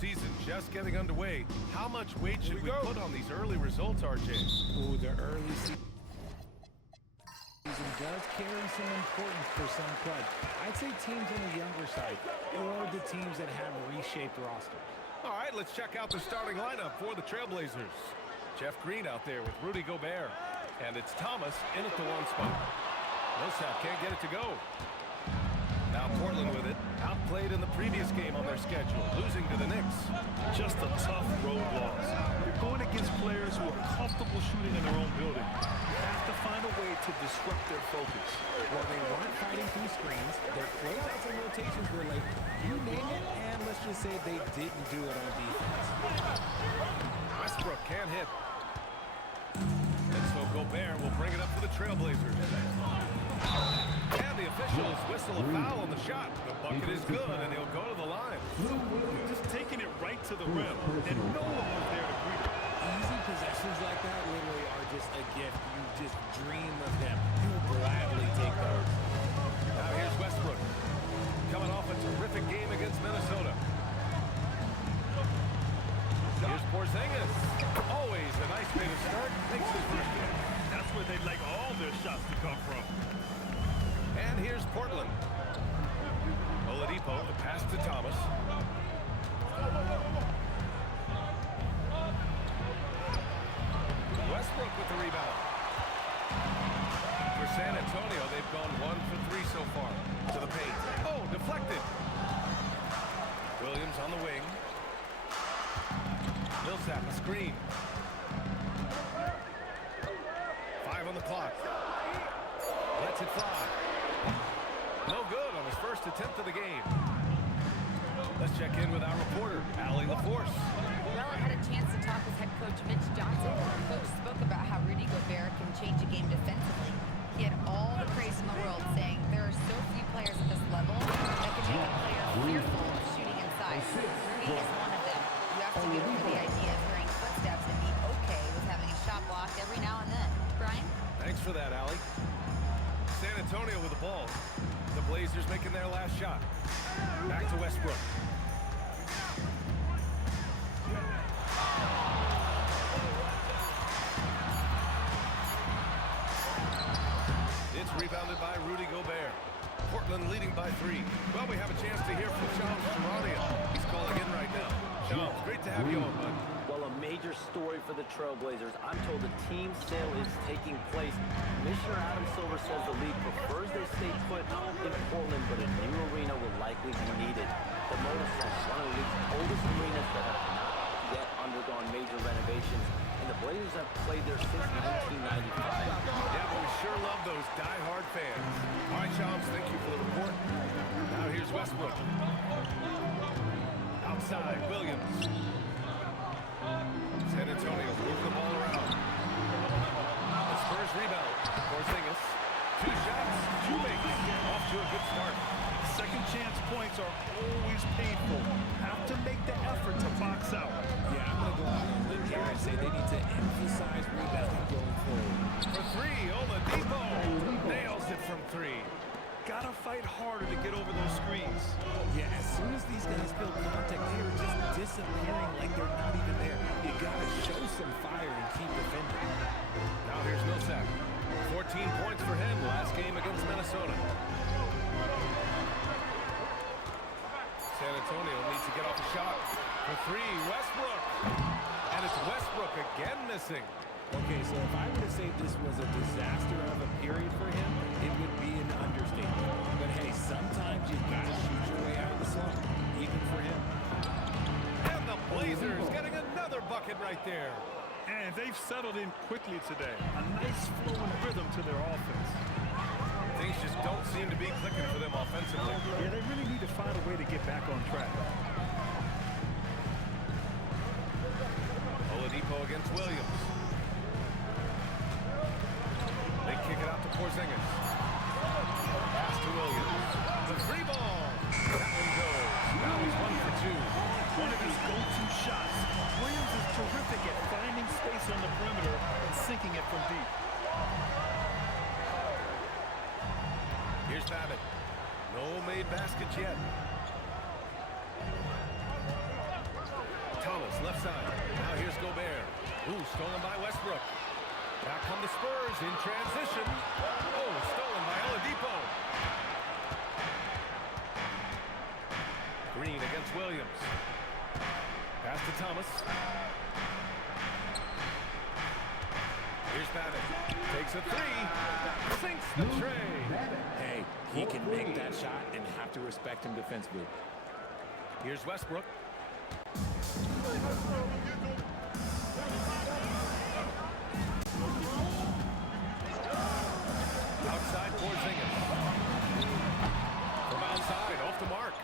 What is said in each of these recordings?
season just getting underway. How much weight should we put on these early results, RJ? Ooh, the early season does carry some importance for some clubs. I'd say teams on the younger side, or the teams that have reshaped rosters. All right, let's check out the starting lineup for the Trailblazers. Jeff Green out there with Rudy Gobert. And it's Thomas in at the one spot. Millsap can't get it to go. Now Portland with it. Outplayed in the previous game on their schedule, losing to the Knicks. Just a tough road loss. You're going against players who are comfortable shooting in their own building. You have to find a way to disrupt their focus. Well, they weren't fighting through screens. Their closeouts and rotations were late. You name it, and let's just say they didn't do it on defense. Westbrook can't hit. And so Gobert will bring it up for the Trailblazers. And the officials whistle a foul on the shot. The bucket is good, and he'll go to the line. Just taking it right to the rim, and no one was there to greet it. Easy possessions like that literally are just a gift. You just dream of them. You will gladly take those. Now here's Westbrook, coming off a terrific game against Minnesota. Here's Porzingis. Always a nice way to start. Makes his first hit. That's where they'd like all their shots to come from. And here's Portland. Oladipo, the pass to Thomas. Westbrook with the rebound. For San Antonio, they've gone 1 for 3 so far. To the paint. Oh, deflected. Williams on the wing. Millsap a screen. 5 on the clock. Lets it fly. No good on his first attempt of the game. Let's check in with our reporter, Allie LaForce. Well, I had a chance to talk with head coach Mitch Johnson. Coach spoke about how Rudy Gobert can change a game defensively. He had all the praise in the world, saying there are so few players at this level that can make a player fearful of shooting inside. Rudy is one of them. You have to get over the idea of hearing footsteps and be okay with having a shot blocked every now and then. Brian? Thanks for that, Allie. San Antonio with the ball. The Blazers making their last shot. Back to Westbrook. It's rebounded by Rudy Gobert. Portland leading by 3. Well, we have a chance to hear from Shams Charania. He's calling in right now. Shams, great to have you on, bud. Well, a major story for the Trailblazers. I'm told the team sale is taking place. Commissioner Adam Silver says the league prefers they stay put in Portland, but a new arena will likely be needed. The Motor Center, one of the league's oldest arenas that have not yet undergone major renovations, and the Blazers have played there since 1995. Yeah, but we sure love those die-hard fans. All right, Shams, thank you for the report. Now here's Westbrook. Outside, Williams. San Antonio moving the ball around. The Spurs rebound. Porzingis. 2 shots, 2 makes. Off to a good start. Second chance points are always painful. Have to make the effort to box out. Yeah, I'm going to go out on a limb here and say they need to emphasize rebounding going forward. For 3, Oladipo nails it from 3. Gotta fight harder to get over those screens. Yeah, as soon as these guys feel contact, they are just disappearing like they're not even there. You gotta show some fire and keep defending. Now here's Millsap. 14 points for him last game against Minnesota. San Antonio needs to get off a shot. For 3, Westbrook. And it's Westbrook again missing. Okay, so if I were to say this was a disaster of a period for him, it would be an understatement. But hey, sometimes you've got to shoot your way out of the slump, even for him. And the Blazers getting another bucket right there. And they've settled in quickly today. A nice flowing rhythm to their offense. Things just don't seem to be clicking for them offensively. Yeah, they really need to find a way to get back on track. Oladipo against Williams. They kick it out to Porzingis. Pass to Williams. The 3 ball. That one goes. Now he's 1 for 2. One of his go-to shots. Williams is terrific at finding space on the perimeter and sinking it from deep. Here's Babbitt. No made baskets yet. Thomas, left side. Now here's Gobert. Ooh, stolen by Westbrook. Back come the Spurs in transition. Oh, stolen by Oladipo. Green against Williams. Pass to Thomas. Here's Babbitt. Takes a three. Sinks the tray. Hey, he can make that shot and have to respect him defensively. Here's Westbrook. Outside Porzingis. From outside, off the mark.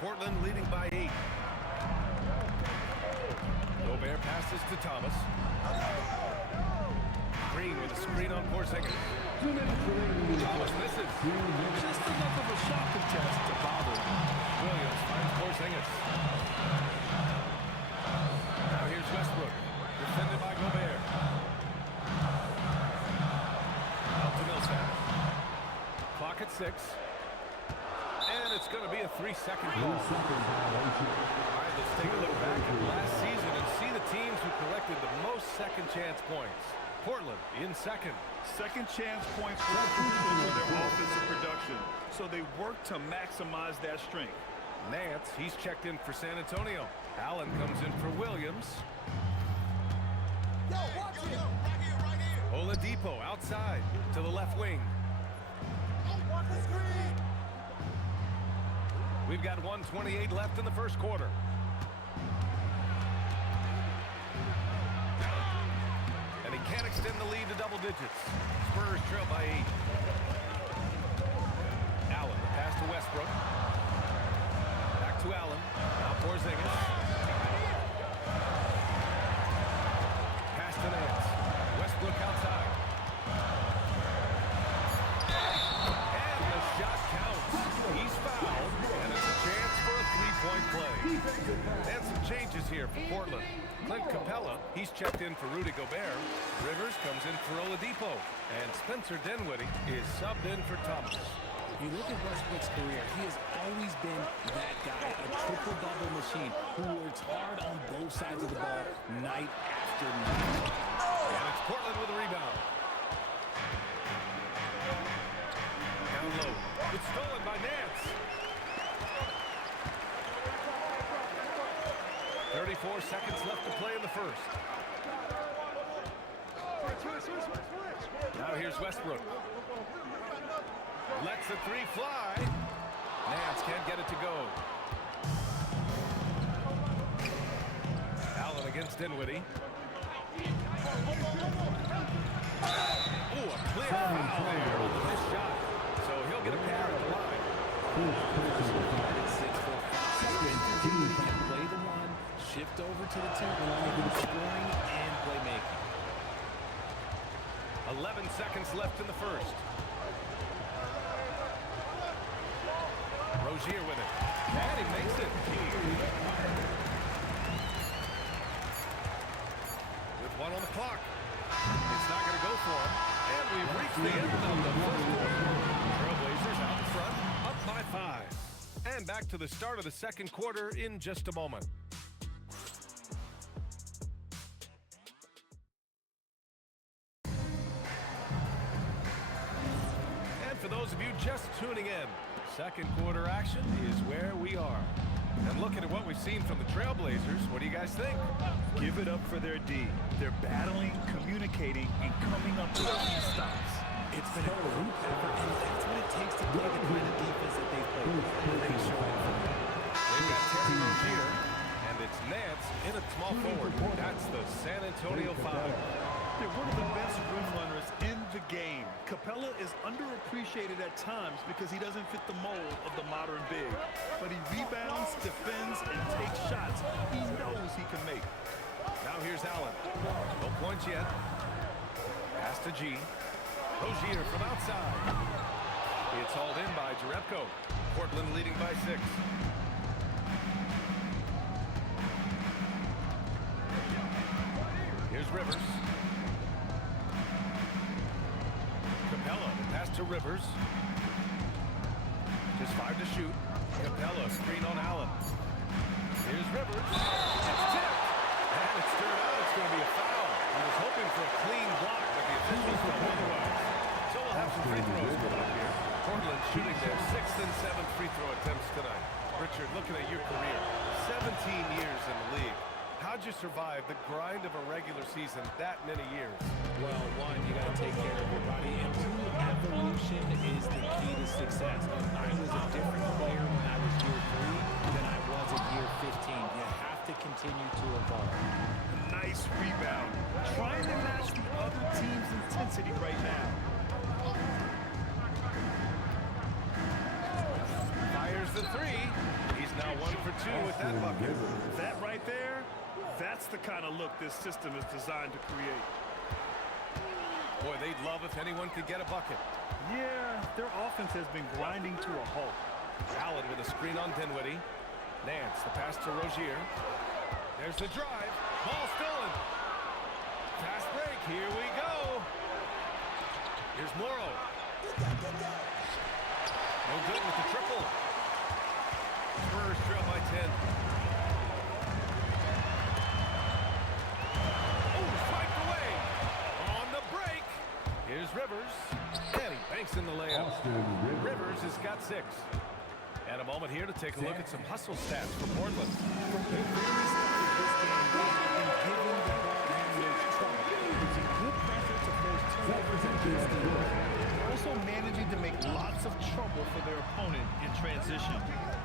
Portland leading by 8. Gobert passes to Thomas. Green with a screen on Porzingis. Thomas misses. Just enough of a shot contest to bother him. Williams finds Porzingis. Now here's Westbrook. Defended by Gobert. Out to Millsap. Clock at 6. And it's going to be a 3-second call. All right, let's take a look back at last season and see the teams who collected the most second chance points. Portland in second. Second chance points were crucial for their offensive production, so they worked to maximize that strength. Nance, he's checked in for San Antonio. Allen comes in for Williams. Yo, watch it. Right here. Oladipo outside to the left wing. Watch the screen. We've got 1:28 left in the first quarter. And he can't extend the lead to double digits. Spurs trail by 8. Allen, the pass to Westbrook. Back to Allen. Now Porzingis. Pass to Nance. Westbrook outside. And the shot counts. He's fouled. And it's a chance for a three-point play. And some changes here for Portland. Clint Capella, he's checked in for Rudy Gobert. Rivers comes in for Oladipo. And Spencer Dinwiddie is subbed in for Thomas. You look at Westbrook's career, he has always been that guy, a triple-double machine who works hard on both sides of the ball night after night. And it's Portland with a rebound. Down low. It's stolen by Nance. 34 seconds left to play in the first. Now here's Westbrook. Lets the three fly. Nance can't get it to go. Allen against Dinwiddie. Ooh, a clear foul there on the missed shot. So he'll get a pair at the line. Can play the one, shift over to the two, scoring and playmaking. 11 seconds left in the first. Rozier with it. And he makes it. With 1 on the clock. It's not going to go for him. And we've reached the end of the first quarter. Trailblazers out in front, up by 5. And back to the start of the second quarter in just a moment. And for those of you just tuning in, second quarter action is where we are. And looking at what we've seen from the Trailblazers, what do you guys think? Give it up for their D. They're battling, communicating, and coming up with key stops. It's been a group effort, and that's what it takes to play the kind of defense that they've played. They show up for that. They've got Terry Rozier, and it's Nance in at small forward. That's the San Antonio 5. They're one of the best rim runners in the game. Capella is underappreciated at times because he doesn't fit the mold of the modern big. But he rebounds, defends, and takes shots he knows he can make. Now here's Allen. No points yet. Pass to G. Rozier from outside. It's hauled in by Jerebko. Portland leading by 6. Here's Rivers. Capella, pass to Rivers. Just 5 to shoot. Capella, screen on Allen. Here's Rivers. It's tipped. And it's turned out it's going to be a foul. He was hoping for a clean block, but the officials told him otherwise. So we'll have some free throws come up here. Portland shooting their 6th and 7th free throw attempts tonight. Richard, looking at your career, 17 years in the league. How'd you survive the grind of a regular season that many years? Well, one, you got to take care of your body, and two, evolution is the key to success. I was a different player when I was year 3 than I was at year 15. You have to continue to evolve. Nice rebound. Trying to match the other team's intensity right now. Fires the three. He's now 1 for 2 with that bucket. That right there, that's the kind of look this system is designed to create. Boy, they'd love if anyone could get a bucket. Yeah, their offense has been grinding to a halt. Allen with a screen on Dinwiddie. Nance, the pass to Rozier. There's the drive. Ball stolen. Fast break. Here we go. Here's Morrow. No good with the triple. Spurs trail by 10. Oh, swiped away. On the break. Here's Rivers. And he banks in the layup. Rivers has got 6. And a moment here to take a look at some hustle stats for Portland. They really started this game well and giving the ball handlers trouble. Using good pressure to force turnovers against the rim. Also managing to make lots of trouble for their opponent in transition.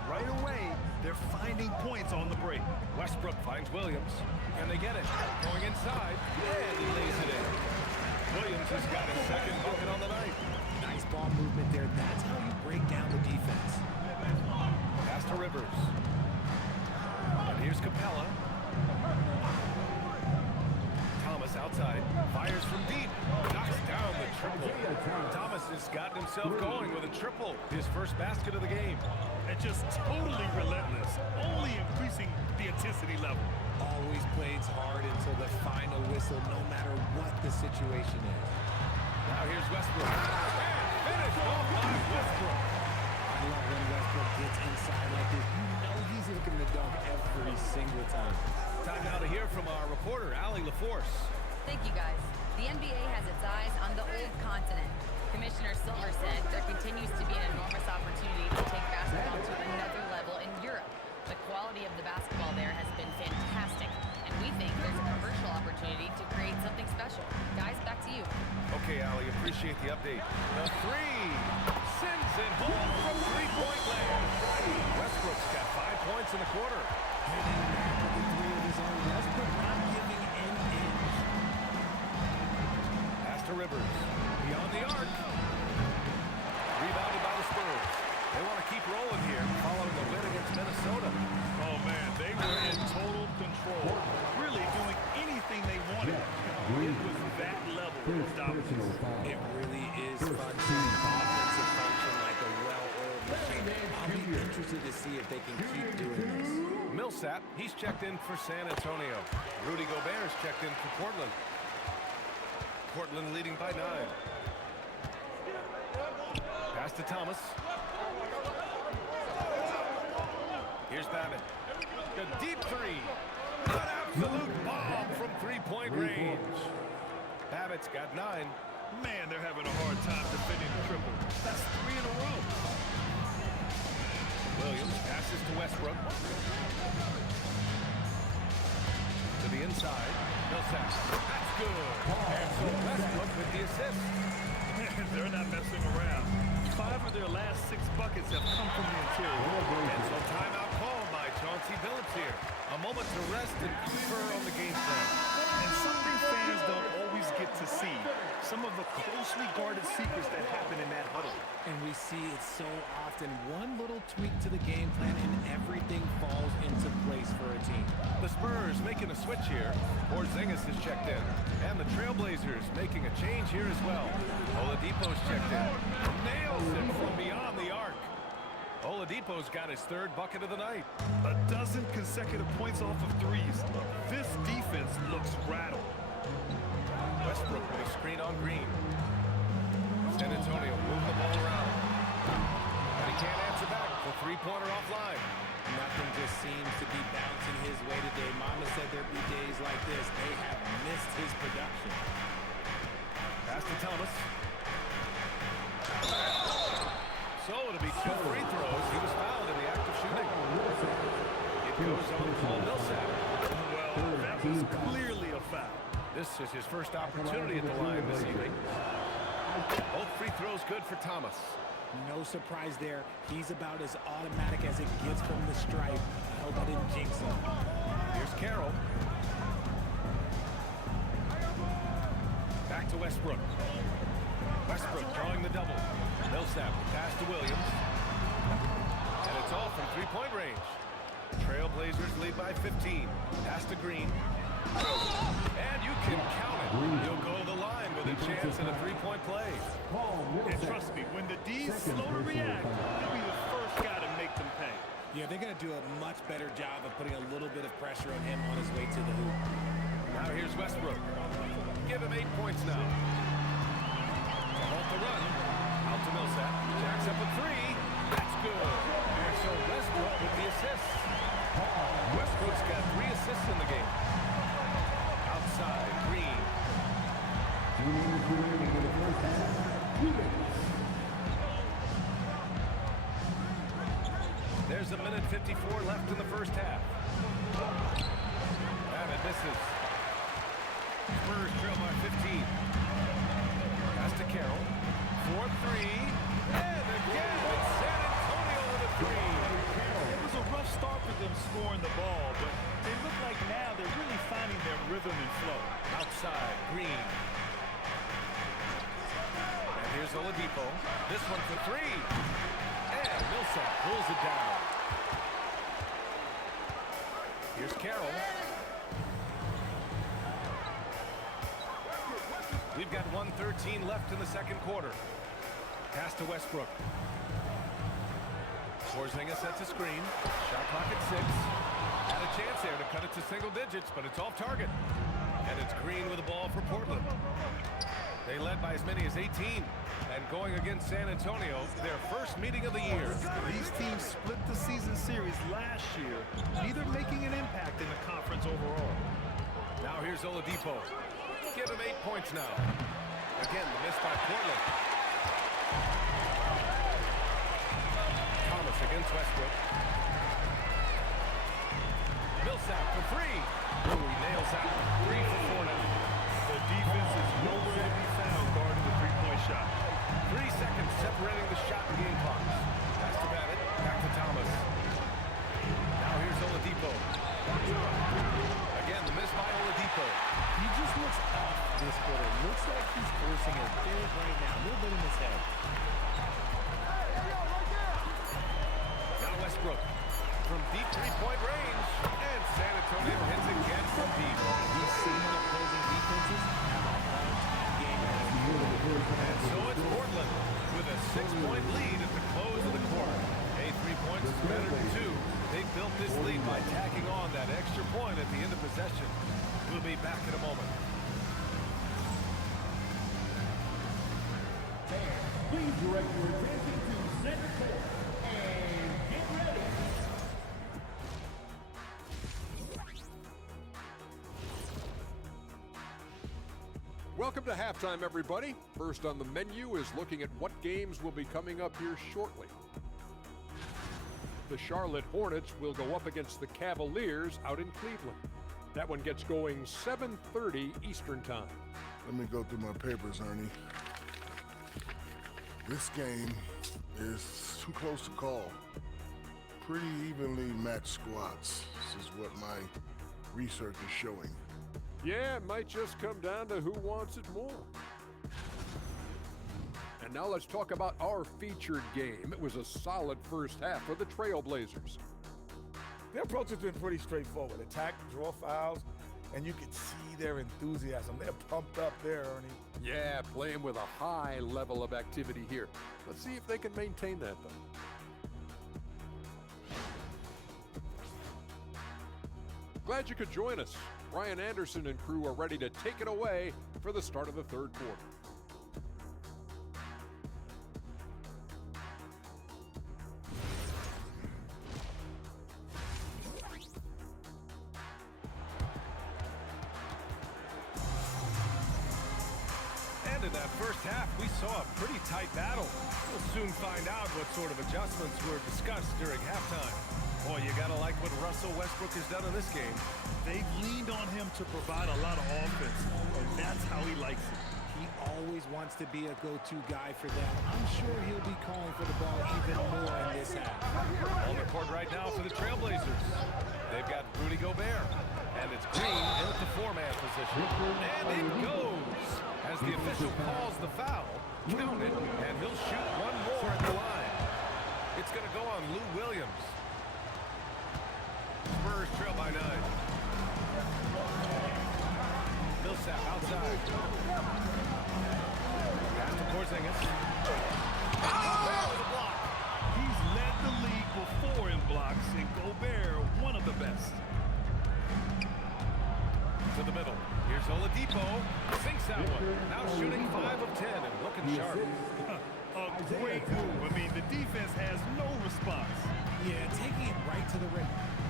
Right away, they're finding points on the break. Westbrook finds Williams. Can they get it? Going inside. And he lays it in. Williams has got his 2nd bucket on the night. Nice ball movement there. That's how you break down the defense. Pass to Rivers. And here's Capella. Thomas outside. Fires from deep. Knocks down the triple. Thomas has gotten himself going with a triple. His first basket of the game. And just totally relentless. Only increasing the intensity level. Always plays hard until the final whistle, no matter what the situation is. Now here's Westbrook. And finished off by Westbrook. I love when Westbrook gets inside like this. You know he's looking to dunk every single time. Time now to hear from our reporter, Allie LaForce. Thank you, guys. The NBA has its eyes on the old continent. Commissioner Silver said there continues to be an enormous opportunity to take basketball to another level in Europe. The quality of the basketball there has been fantastic, and we think there's a commercial opportunity to create something special. Guys, back to you. Okay, Allie, appreciate the update. The three sends it home from three-point land. Westbrook's got 5 points in the quarter. Hitting back with the 3 of his own. Westbrook not giving an inch. Pass to Rivers. Beyond the arc. Rebounded by the Spurs. They want to keep rolling here following the win against Minnesota. Oh, man, they were in total control. Really doing anything they wanted. It was that level of dominance. It really is fun seeing offensive function like a well-oiled machine. I'll be interested to see if they can keep doing this. Millsap, he's checked in for San Antonio. Rudy Gobert's checked in for Portland. Portland leading by 9. Pass to Thomas. Here's Babbitt. A deep 3. An absolute bomb from three-point range. Babbitt's got 9. Man, they're having a hard time defending the triple. That's 3 in a row. Williams passes to Westbrook. To the inside. Millsap. That's good. And so Westbrook with the assist. They're not messing around. 5 of their last 6 buckets have come from the interior. And so timeout called by Chauncey Billups here. A moment to rest and confer on the game plan. And something fans don't always get to see. Some of the closely guarded secrets that happen in that huddle. And we see it so often. One little tweak to the game plan and everything falls into place for a team. The Spurs making a switch here. Porzingis is checked in. And the Trailblazers making a change here as well. Oladipo's checked in. Nails it from beyond the arc. Oladipo's got his 3rd bucket of the night. A dozen consecutive points off of 3s. This defense looks rattled. Westbrook with a screen on Green. San Antonio moving the ball around. And he can't answer back. The 3-pointer offline. Nothing just seems to be bouncing his way today. Mama said there'd be days like this. They have missed his production. Pass to Thomas. So it'll be 2 free throws. He was fouled in the act of shooting. It goes on Paul Millsap. Well, that was clearly a foul. This is his first opportunity at the line this evening. Both free throws good for Thomas. No surprise there. He's about as automatic as it gets from the stripe. I hope I didn't jinx him. Here's Carroll. Back to Westbrook. Westbrook drawing the double. Millsap pass to Williams. And it's all from three-point range. Trailblazers lead by 15. Pass to Green. And you can count it. You'll go to the line with a chance at a three-point play. And trust me, when the D's slow to react, he'll be the first guy to make them pay. Yeah, they're going to do a much better job of putting a little bit of pressure on him on his way to the hoop. Now here's Westbrook. Give him 8 points now. To halt the run. Out to Millsap. Jacks up a 3. That's good. And so Westbrook with the assist. Westbrook's got 3 assists in the game. Outside, Green. There's 1:54 left in the first half. And it misses. Spurs trail by 15. Pass to Carroll. 4-3. And again, it's San Antonio with a 3. It was a rough start for them scoring the ball, but they look like now they're really finding their rhythm and flow. Outside, Green. And here's Oladipo. This one for 3. And Millsap pulls it down. Here's Carroll. We've got 1:13 left in the second quarter. Pass to Westbrook. Porzingis sets a screen. Shot clock at 6. Had a chance there to cut it to single digits, but it's off target. And it's Green with the ball for Portland. They led by as many as 18. And going against San Antonio, their first meeting of the year. These teams split the season series last year, neither making an impact in the conference overall. Now here's Oladipo. Give him 8 points now. Again, the miss by Portland. Thomas against Westbrook. Millsap for 3. Ooh, he nails that one. 3 for 4 now. The defense is nowhere to be found guarding the three-point shot. 3 seconds separating the shot and game clocks. Pass to Babbitt. Back to Thomas. Now here's Oladipo. Again, the miss by Oladipo. He just looks off this quarter. Looks like he's forcing a bit right now. A little bit in his head. Now Westbrook. From deep three-point range. And San Antonio hits again from deep. He's seen opposing defenses have a hard time game. And so it's Portland with a 6-point lead at the close of the quarter. Hey, 3 points is better than 2. They built this lead by tacking on that extra point at the end of possession. We'll be back in a moment. Please direct your attention to center court and get ready. Welcome to halftime, everybody. First on the menu is looking at what games will be coming up here shortly. The Charlotte Hornets will go up against the Cavaliers out in Cleveland. That one gets going 7:30 Eastern Time. Let me go through my papers, Ernie. This game is too close to call. Pretty evenly matched squads. This is what my research is showing. Yeah, it might just come down to who wants it more. And now let's talk about our featured game. It was a solid first half for the Trailblazers. Their approach has been pretty straightforward. Attack, draw fouls, and you can see their enthusiasm. They're pumped up there, Ernie. Yeah, playing with a high level of activity here. Let's see if they can maintain that, though. Glad you could join us. Brian Anderson and crew are ready to take it away for the start of the third quarter. in that first half, we saw a pretty tight battle. We'll soon find out what sort of adjustments were discussed during halftime. Boy, you gotta like what Russell Westbrook has done in this game. They've leaned on him to provide a lot of offense, and that's how he likes it. He always wants to be a go-to guy for them. I'm sure he'll be calling for the ball even more in this half. On the court right now for the Trailblazers. They've got Rudy Gobert. And it's Green in at the four-man position. And it goes as the official calls the foul. Count it, and he'll shoot one more at the line. It's going to go on Lou Williams. Spurs trail by 9. Millsap outside. Pass to Porzingis. Gobert with a block. He's led the league before in blocks, and Gobert, one of the best. To the middle. Here's Oladipo. Sinks that one. Now shooting 5 of 10 and looking sharp. A great move. I mean, the defense has no response. Yeah, taking it right to the rim.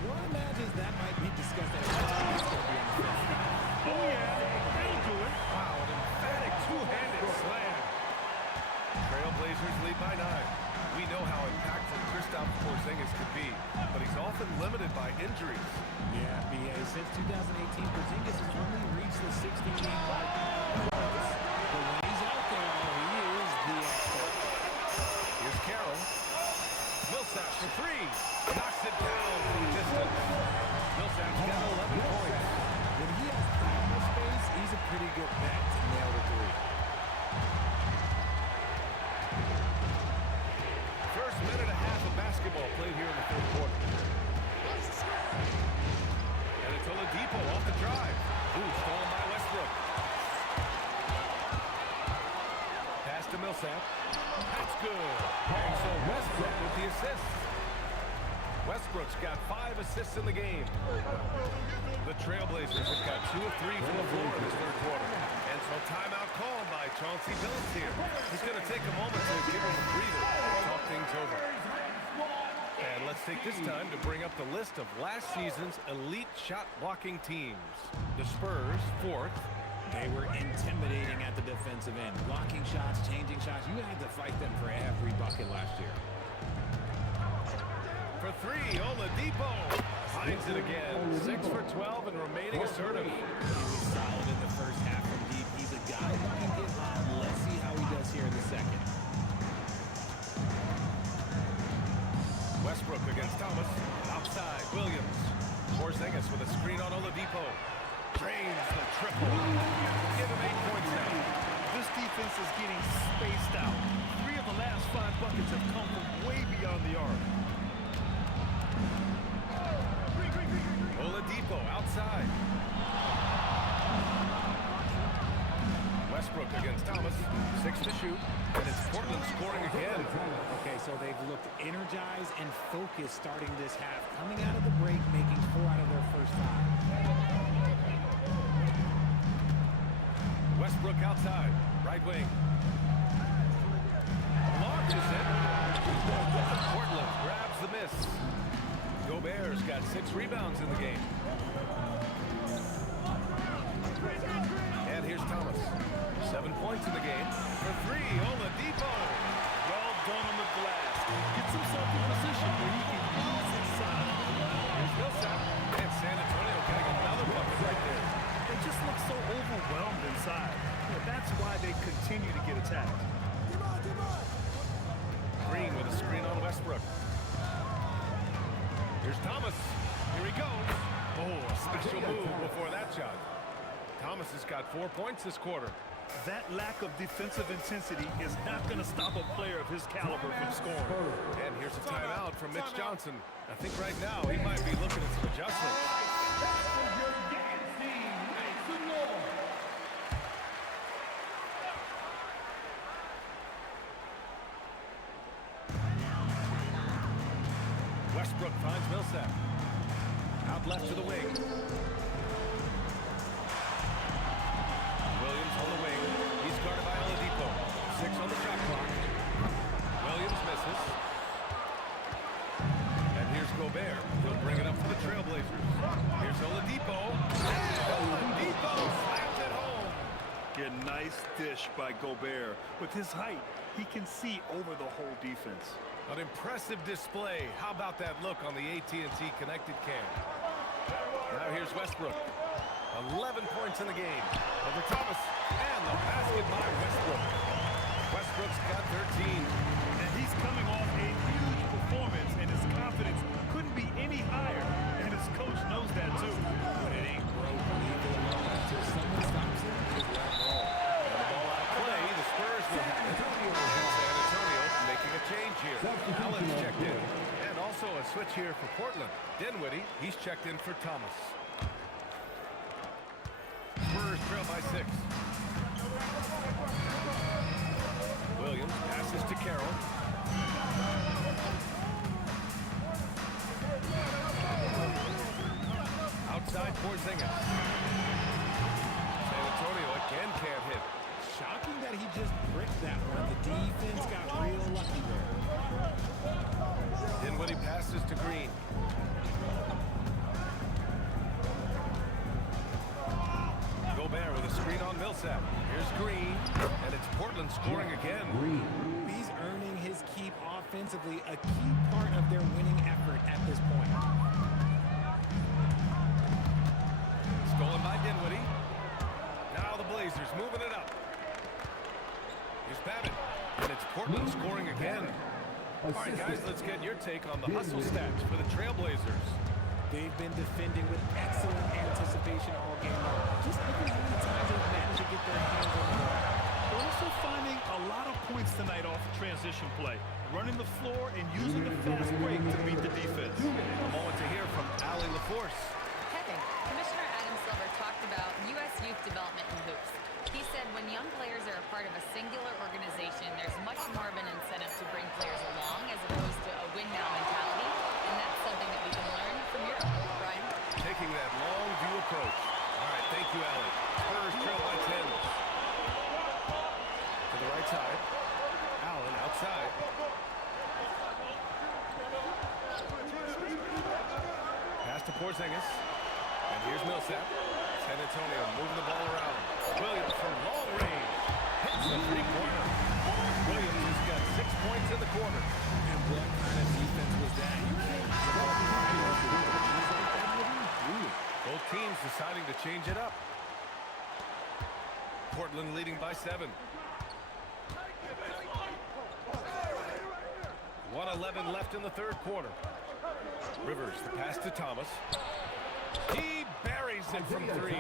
One imagines that might be discussed at times. Oh, yeah. They'll do it. Wow, an emphatic two-handed slam. Trailblazers lead by 9. We know how impactful Kristaps Porzingis could be, but he's often limited by injuries. Yeah, B.A. Since 2018, Porzingis has only reached the 60-game mark. But when he's out there, he is the expert. Here's Carroll. Millsap for 3. Knocks it down from distance. Millsap's got 11 points. When he has time space, he's a pretty good bet to nail the 3. First minute and a half of basketball played here in the third quarter. And it's Oladipo off the drive. Ooh, stolen by Westbrook. Pass to Millsap. That's good. And so Westbrook with the assist. Westbrook's got 5 assists in the game. The Trailblazers have got 2 of 3 from the floor in this third quarter. And so timeout called by Chauncey Billups here. He's going to take a moment to give him a breather and talk things over. And let's take this time to bring up the list of last season's elite shot-blocking teams. The Spurs, 4th. They were intimidating at the defensive end. Blocking shots, changing shots. You had to fight them for every bucket last year. For 3, Oladipo finds it again. 6 for 12 and remaining assertive. He was solid in the first half from deep. He's a guy who can get hot. Let's see how he does here in the second. Westbrook against Thomas. Outside, Williams. Porzingis with a screen on Oladipo. Drains the triple. Give him 8 points now. This defense is getting spaced out. 3 of the last 5 buckets have come from way beyond the arc. Oladipo outside. Westbrook against Thomas. 6 to shoot. And it's Portland scoring again. Okay, so they've looked energized and focused starting this half. Coming out of the break, making 4 out of their first 5. Westbrook outside. Right wing. Launches it. Portland grabs the miss. Gobert's got 6 rebounds in the game. And here's Thomas. 7 points in the game. For 3, Oladipo. Well done on the glass. Gets himself in position where he can use his size. Here's Millsap. And San Antonio getting another bucket right there. They just look so overwhelmed inside. That's why they continue to get attacked. Green with a screen on Westbrook. Here's Thomas. Here he goes. Oh, a special move before that shot. Thomas has got 4 points this quarter. That lack of defensive intensity is not going to stop a player of his caliber from scoring. And here's a timeout from Mitch Johnson. I think right now he might be looking at some adjustments. Westbrook finds Millsap. Out left to the wing. Williams on the wing. He's guarded by Oladipo. 6 on the shot clock. Williams misses. And here's Gobert. He'll bring it up for the Trailblazers. Here's Oladipo. And Oladipo slams it home. A nice dish by like Gobert. With his height, he can see over the whole defense. An impressive display. How about that look on the AT&T connected cam? Now here's Westbrook. 11 points in the game. Over Thomas. And the basket by Westbrook. Westbrook's got 13. And he's coming off a huge performance, and his confidence couldn't be any higher. And his coach knows that, too. But it ain't broke. Leave it alone until someone stops it. Just let it roll. And the ball out of play. The Spurs will have it. And San Antonio making a change here. Allen's checked in. And also a switch here for Portland. Dinwiddie, he's checked in for Thomas. Spurs trail by 6. Williams passes to Carroll. Outside Porzingis. San Antonio again can't hit. Shocking that he just bricked that one. The defense got real lucky there. Dinwiddie passes to Green. Gobert with a screen on Millsap. Here's Green, and it's Portland scoring again. He's earning his keep offensively, a key part of their winning effort at this point. Stolen by Dinwiddie. Now the Blazers moving it up. Here's Babbitt, and it's Portland scoring again. All right, guys, let's get your take on the hustle stats for the Trailblazers. They've been defending with excellent anticipation all game long. Just look at how many times they've managed to get their hands on the ball. They're also finding a lot of points tonight off transition play, running the floor and using the fast break to beat the defense. A moment to hear from Allie LaForce. Kevin, Commissioner Adam Silver talked about U.S. youth development in hoops. He said when young players are a part of a singular organization, there's much more of an incentive to bring players along as opposed to a win-now mentality, and that's something that we can learn from Europe. Brian? Taking that long view approach. All right, thank you, Allie. Spurs trail by 10. To the right side. Allen outside. Pass to Porzingis. And here's Millsap. San Antonio moving the ball around. Williams from long range. Hits the three-pointer. Williams has got 6 points in the quarter. And what kind of defense was that? You can't get all behind off the rim. He's like that living through it. Both teams deciding to change it up. Portland leading by 7. 1:11 left in the third quarter. Rivers, the pass to Thomas. He buries it from 3.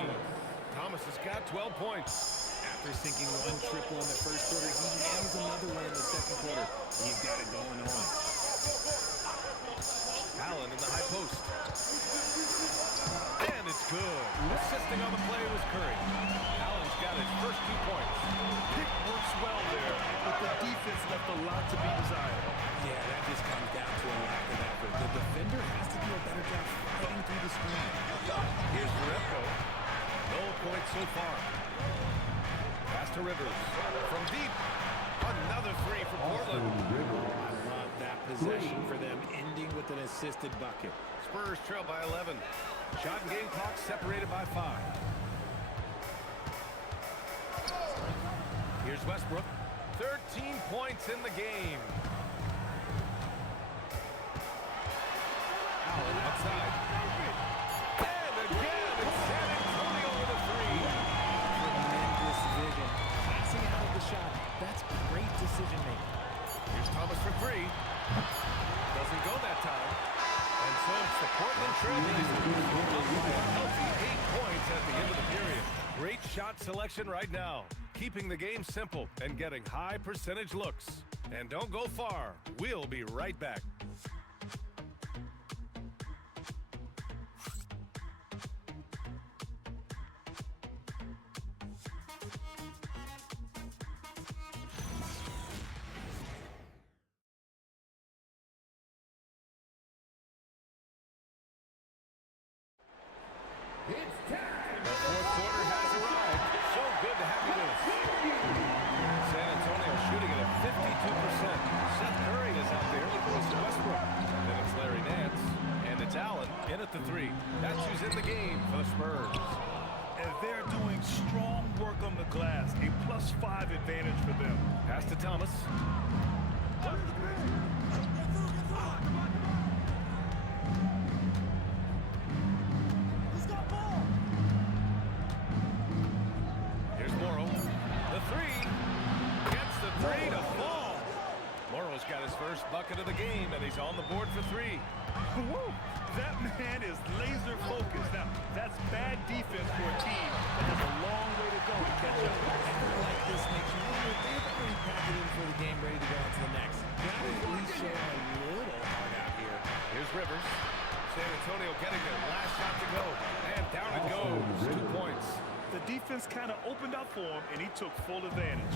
Thomas has got 12 points. After sinking one triple in the first quarter, he nails another one in the second quarter. He's got it going on. Allen in the high post. And it's good. Assisting on the play was Curry. Allen's got his first 2 points. Pick works well there, but the defense left a lot to be desired. Yeah, that just comes down to a lack of effort. The defender has to do a better job fighting through the screen. Here's Repko. No points so far. Pass to Rivers. From deep. Another 3 for Portland. I love that possession for them, ending with an assisted bucket. Spurs trail by 11. Shot and game clock separated by 5. Here's Westbrook. 13 points in the game. Allen outside. And again, it's San Antonio with a 3. Tremendous vision. Passing out of the shot. That's great decision making. Here's Thomas for 3. Doesn't go that time. And so it's the Portland Trailblazers by a healthy 8 points at the end of the period. Great shot selection right now. Keeping the game simple and getting high percentage looks. And don't go far. We'll be right back. It's time. The fourth quarter has arrived. So good to have you with us. San Antonio shooting at a 52%. Seth Curry is out there with Russell Westbrook. Then it's Larry Nance. And it's Allen in at the 3. That's who's in the game for the Spurs. And they're doing strong work on the glass, a +5 advantage for them. Pass to Thomas. He's got ball. Here's Morrow. The three. Gets the three to fall. Morrow's got his first bucket of the game, and he's on the board for three. Woo! That man is laser focused. Now, that's bad defense for a team that has a long way to go to catch up. Effort like this makes you wonder if they've already packed it in for the game, ready to go on to the next. Gotta at least show a little heart out here. Here's Rivers. San Antonio getting their last shot to go. And down it goes. 2 points. The defense kind of opened up for him, and he took full advantage.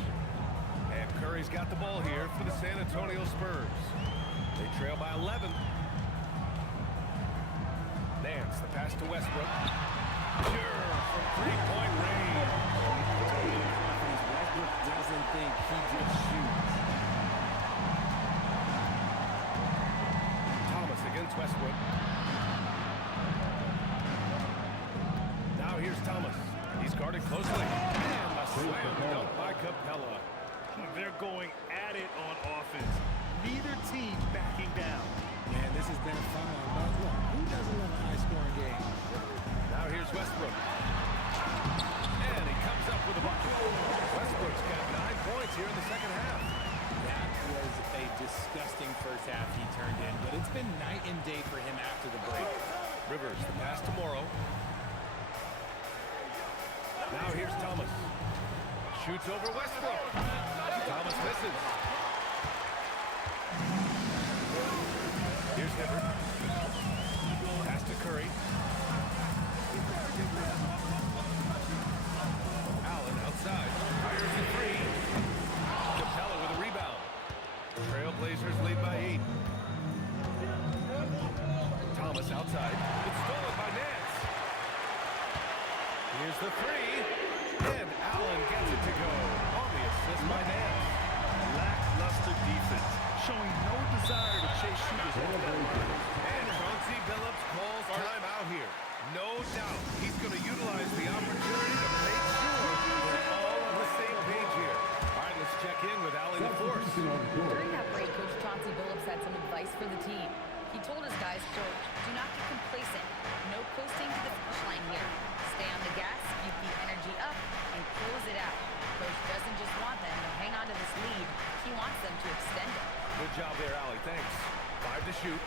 And Curry's got the ball here for the San Antonio Spurs. They trail by 11. Nance, the pass to Westbrook. Sure, from three-point range. Westbrook doesn't think he just shoots. Thomas against Westbrook. Now here's Thomas. He's guarded closely. And a slam dunk by Capella. They're going at it on offense. Neither team backing down. Man, this has been a fun one. But look, who doesn't love a high-scoring game? Now here's Westbrook. And he comes up with a bucket. Westbrook's got 9 points here in the second half. That was a disgusting first half he turned in, but it's been night and day for him after the break. Rivers, the pass to Morrow. Now here's Thomas. Shoots over Westbrook. Thomas misses. Here's Hibbert. Pass to Curry. Allen outside. Fires the three. Capella with a rebound. Trailblazers lead by 8. Thomas outside. It's stolen by Nance. Here's the three. And Allen gets it to go. On the assist by Nance. Lackluster defense, showing no desire to chase shooters off that line. And Chauncey Billups calls timeout here. No doubt he's going to utilize the opportunity to make sure we're all on the same page here. All right, let's check in with Allie LaForce. During that break, Coach Chauncey Billups had some advice for the team. He told his guys, quote, do not get complacent. No coasting to the finish line here. Stay on the gas, keep the energy up, and close it out. Coach doesn't just want them to hang on to this lead. He wants them to extend it. Good job there, Allie. Thanks. 5 to shoot.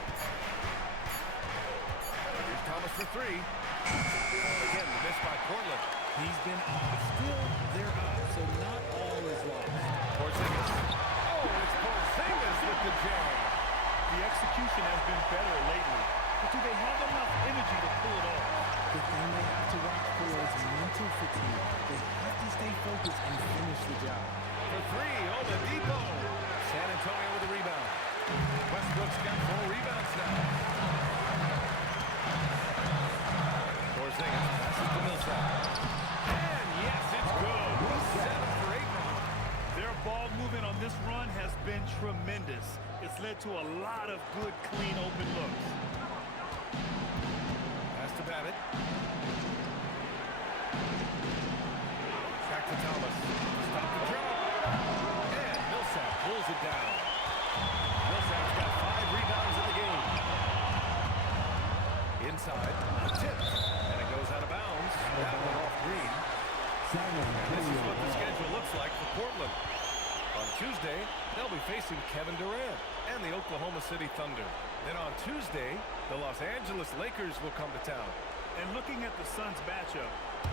Here's Thomas for three. Again, the miss by Portland. He's been off. Still, they're up, so not all is lost. Porzingis. Oh, it's Porzingis with the jam. The execution has been better lately, but do they have enough energy to pull it off? The thing they have to watch for is mental fatigue. They have to stay focused and finish the job. For three, Oladipo. San Antonio with the rebound. Westbrook's got 4 rebounds now. Porzingis passes to Millsap. And yes, it's good. 7 for 8 now. Their ball movement on this run has been tremendous. It's led to a lot of good, clean, open looks. Pass to Babbitt. Back to Thomas. Stop the drop. And Millsap pulls it down. Millsap's got 5 rebounds in the game. Inside. Tipped. And it goes out of bounds. That one off Green. And this is what the schedule looks like for Portland. On Tuesday, they'll be facing Kevin Durant and the Oklahoma City Thunder. Then on Tuesday, the Los Angeles Lakers will come to town. And looking at the Suns matchup,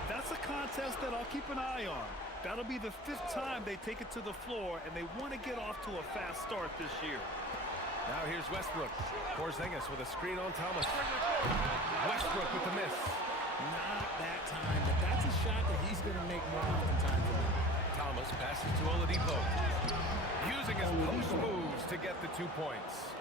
that's a contest that I'll keep an eye on. That'll be the 5th time they take it to the floor, and they want to get off to a fast start this year. Now here's Westbrook. Porzingis with a screen on Thomas. Westbrook with the miss. Not that time, but that's a shot that he's going to make more oftentimes than not. Thomas passes to Oladipo. Using his post moves to get the 2 points.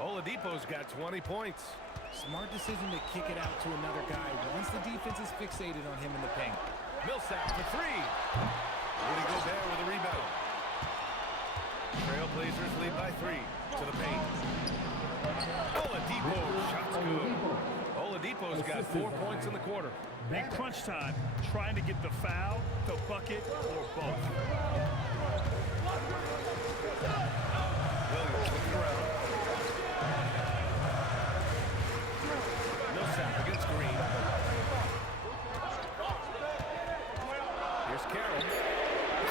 Oladipo's got 20 points. Smart decision to kick it out to another guy once the defense is fixated on him in the paint. Millsap for 3. Rudy Gobert with a rebound. Trailblazers lead by 3 to the paint. Oladipo, shots good. Oladipo Oladipo's got 4 points in the quarter. In crunch time, trying to get the foul, the bucket, or both. Williams looking around. Millsap against Green. Here's Carroll.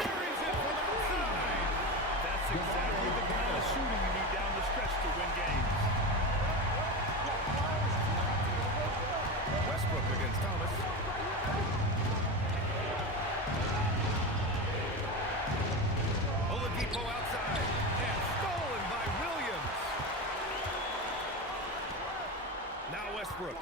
Carries it from outside. That's exactly the kind of shooting you need down the stretch to win games. Westbrook against Thomas. Oladipo outside. And stolen by Williams. Now Westbrook.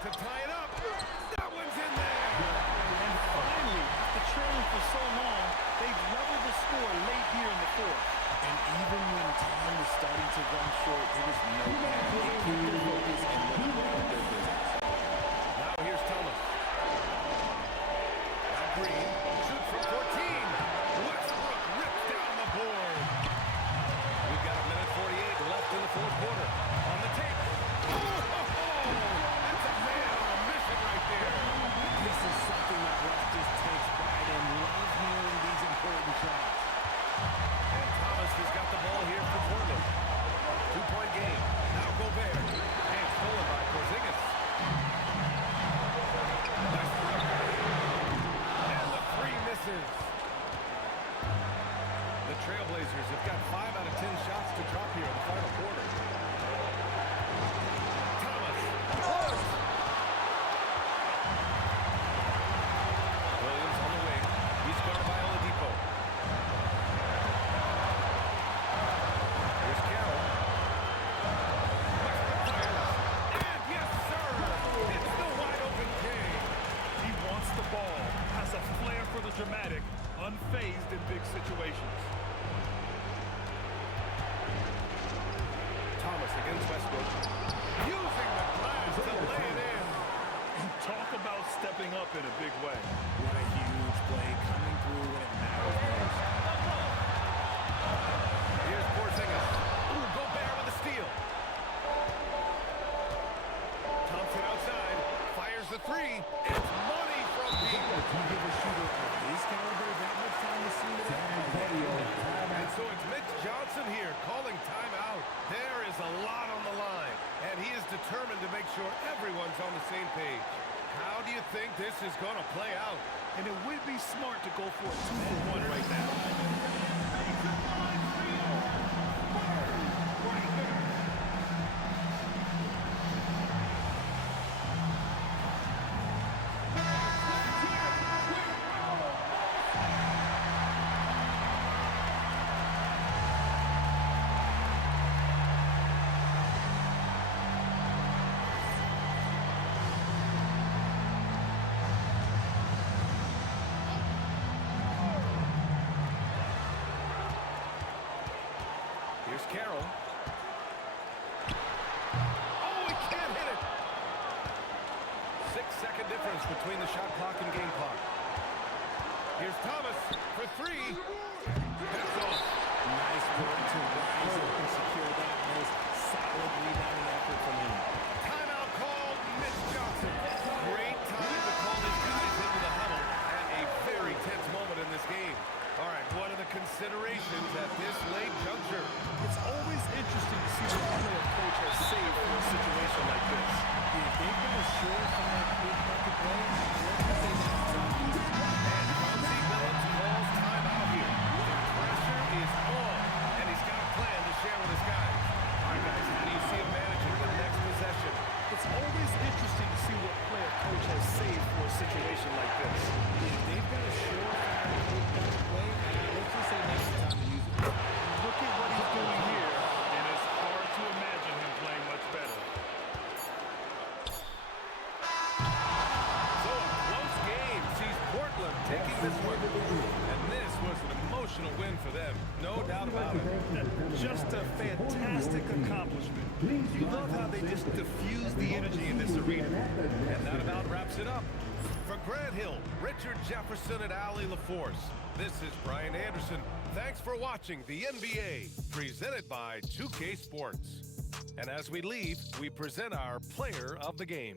To tie it up. That one's in there. And finally, after trailing for so long, they've leveled the score late here in the fourth. And even when time was starting to run short, there was no panic. They kept their focus and went about their business. Now here's Thomas. Now Green shoots from 14. Westbrook rips down the board. We've got a minute 48 left in the fourth quarter. On the tape. Oh, that's a man on a mission right there. This is something that Russ just takes pride in. Love hearing these important shots. And Thomas has got the ball here for Portland. 2-point game. Now Gobert. And stolen by Porzingis. Westbrook. And the three misses. The Trailblazers have got 5 out of 10 shots to drop here in the final quarter. Thomas. Williams on the wing. He's guarded by Oladipo. Here's Carroll. Westbrook fires. And yes, sir! It's the wide open king. He wants the ball, has a flair for the dramatic, unfazed in big situations. Thomas against Westbrook. Using the glass to lay it in. Talk about stepping up in a big way. What a huge play coming through when it matters most. Here's Porzingis. Ooh, Gobert with a steal. Thompson outside. Fires the three. It's money from deep. You give a shooter of his caliber that much time to see it. And so it's Mitch Johnson here calling timeout. There is a lot on the line, and he is determined to make sure everyone's on the same page. How do you think this is going to play out? And it would be smart to go for a 2-for-1 right now. Here's Carroll. Oh, he can't hit it. 6-second difference between the shot clock and game clock. Here's Thomas for three. That's off. Nice work to rise up and secure that. Nice, solid rebounding effort from him. Timeout called, Mitch Johnson. Great time to call his guys into the huddle at a very tense moment in this game. All right, what are the considerations at this late juncture? It's always interesting to see what player coach has saved for a situation like this. If they've got a surefire quick bucket play, let's just say that's time to use it. And Chauncey Billups calls timeout here. The pressure is on, and he's got a plan to share with his guys. All right, guys, how do you see him managing the next possession? It's always interesting to see what player coach has saved for a situation like this. If they've got a surefire quick bucket play, let's just say now's the time to use it. Look at what he's doing here, and it's hard to imagine him playing much better. So a close game sees Portland taking this one. And this was an emotional win for them. No doubt about it. Just a fantastic accomplishment. You love how they just diffuse the energy in this arena. And that about wraps it up. For Grant Hill, Richard Jefferson, and Allie LaForce, this is Brian Anderson. Thanks for watching the NBA, presented by 2K Sports. And as we leave, we present our player of the game.